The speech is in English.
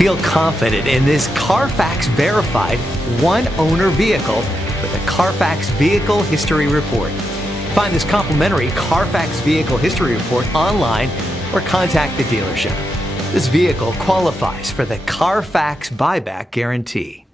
Feel confident in this Carfax verified one-owner vehicle with a Carfax Vehicle History Report. Find this complimentary Carfax Vehicle History Report online or contact the dealership. This vehicle qualifies for the Carfax Buyback Guarantee.